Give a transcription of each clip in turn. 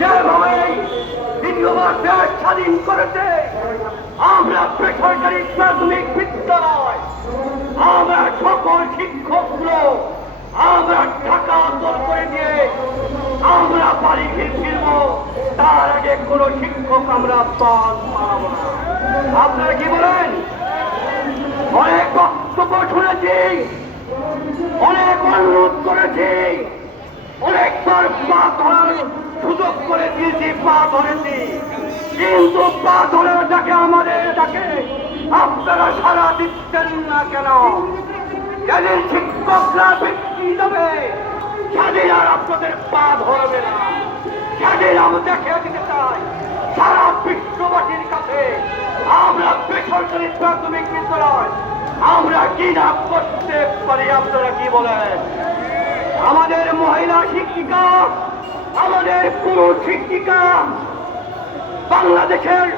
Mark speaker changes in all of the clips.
Speaker 1: যেভাবে স্বাধীন করেছে আমরা বেসরকারি প্রাথমিক বিদ্যালয় আমরা সকল শিক্ষকগুলো আমরা টাকা অর্জন করে দিয়ে আমরা বাড়ি ফিরব তার আগে কোন শিক্ষক আমরা পান না। আপনারা কি বলেন? অনেক বক্তব্য শুনেছি, অনেক অনুরোধ করেছি। অনেকবার পা ধরার সুযোগ করে দিয়েছি, পা ধরেছি কিন্তু পা ধরে যাকে আমাদের ডাকে, আপনারা সারা দিচ্ছেন না কেন? যেদিন শিক্ষকরা বৃত্তি দেবে সেদিন আর আপনাদের পা ধরবে না। সেদিন আমি দেখে দিতে চাই, সারা বিশ্ববাসীর কাছে, আমরা বেসরকারি প্রাথমিক বিদ্যালয়, আমরা কি না করতে পারি, আপনারা কি বলেন? আমাদের মহিলা শিক্ষিকা, আমাদের পুরুষ শিক্ষিকা, বাংলাদেশের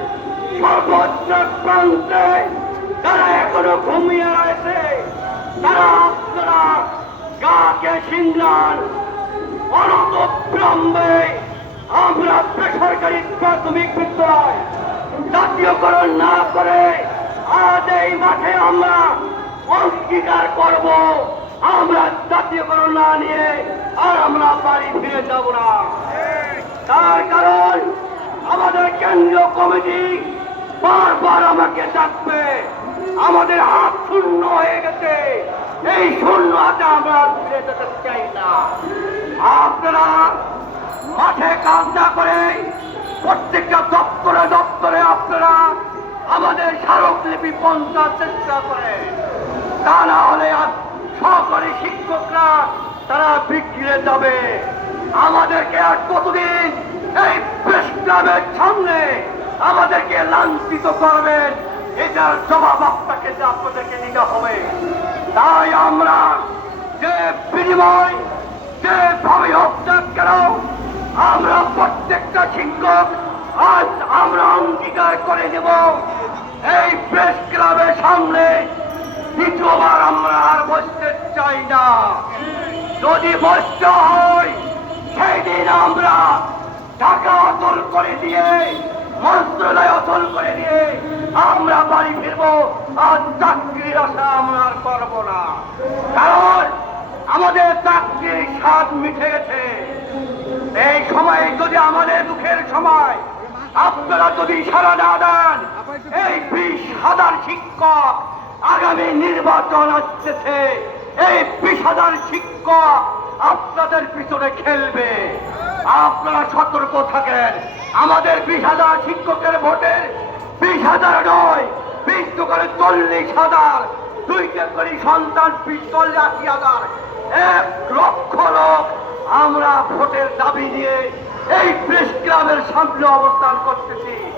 Speaker 1: সর্বোচ্চ প্রান্তে তারা এখনও ঘুমিয়ে রয়েছে, তারা আপনারা গাকে সিংলার অনতবিলম্বে আমরা বেসরকারি প্রাথমিক বিদ্যালয় জাতীয়করণ না করে আজ এই মাঠে আমরা অঙ্গীকার করব। আমরা জাতীয়করণ না নিয়ে আর আমরা বাড়ি ফিরে যাব না। তার কারণ আমাদের কেন্দ্রীয় কমিটি বারবার আমাকে ডাকবে। আমাদের হাত শূন্য হয়ে গেছে। এই শূন্য হাতে আমরা ফিরে যেতে চাই না। আপনারা মাঠে কাজ না করে প্রত্যেকটা দপ্তরে দপ্তরে আপনারা আমাদের স্মারকলিপি পৌঁছার চেষ্টা করে তা না হলে সহকারী শিক্ষকরা, তারা বিক্রিয়ে যাবে। আমাদেরকে আর কতদিন এই প্রেস ক্লাবের সামনে আমাদেরকে লাঞ্ছিত করবেন এটার জবাব আপনাকে আপনাদেরকে নিতে হবে। তাই আমরা যে বিনিময়, যে ভাবে হোক না কেন, আমরা প্রত্যেকটা শিক্ষক আজ আমরা অঙ্গীকার করে দেব এই প্রেস ক্লাবের সামনে দ্বিতীয়বার আমরা আর বসতে চাই না। যদি বসতে হয় সেই দিন আমরা টাকা অচল করে দিয়ে, মন্ত্রণালয় অচল করে দিয়ে আমরা বাড়ি ফিরবো। আর চাকরির আশা আমরা করব না। কারণ আমাদের চাকরির স্বাদ মিঠে গেছে। এই সময়ে যদি আমাদের দুঃখের সময় আপনারা যদি সারা না দেন, এই বিশ হাজার শিক্ষক আগামী নির্বাচন আসতেছে। এই হাজার শিক্ষক আপনাদের পিছনে খেলবে। আপনারা সতর্ক থাকেন। আমাদের বিশ হাজার শিক্ষকের ভোটের বিশ হাজার নয় বিশ করে চল্লিশ হাজার দুইটা করে সন্তান চল্লিশ হাজার। এক লক্ষ লোক আমরা ভোটের দাবি নিয়ে এই প্রেস ক্লাবের সামনে অবস্থান করতেছি।